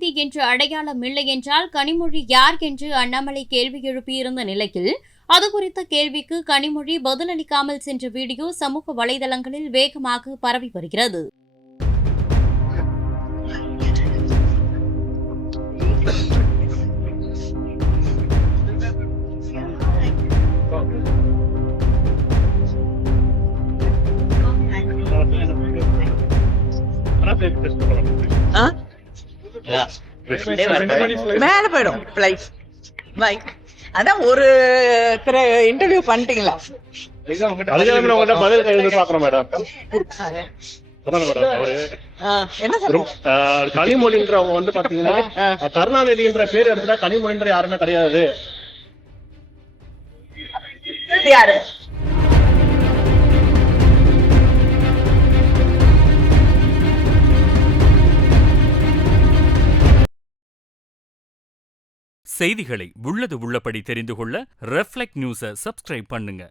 கருணாநிதி என்று அடையாளம் இல்லை என்றால் கனிமொழி யார் என்று அண்ணாமலை கேள்வி எழுப்பியிருந்த நிலையில் அது குறித்த கேள்விக்கு கனிமொழி பதிலளிக்காமல் சென்ற வீடியோ சமூக வலைதளங்களில் வேகமாக பரவி வருகிறது. மேல போயிடும் அதான் ஒரு இன்டர்வியூ பண்ணிட்டீங்களா? கனிமொழின்றவங்க வந்து பாத்தீங்கன்னா கருணாநிதின்ற பேர் எடுத்துட்டா கனிமொழின்ற யாருமே கிடையாது. செய்திகளை உள்ளது உள்ளபடி தெரிந்து கொள்ள ரெஃப்ளெக்ட் நியூஸை சப்ஸ்கிரைப் பண்ணுங்க.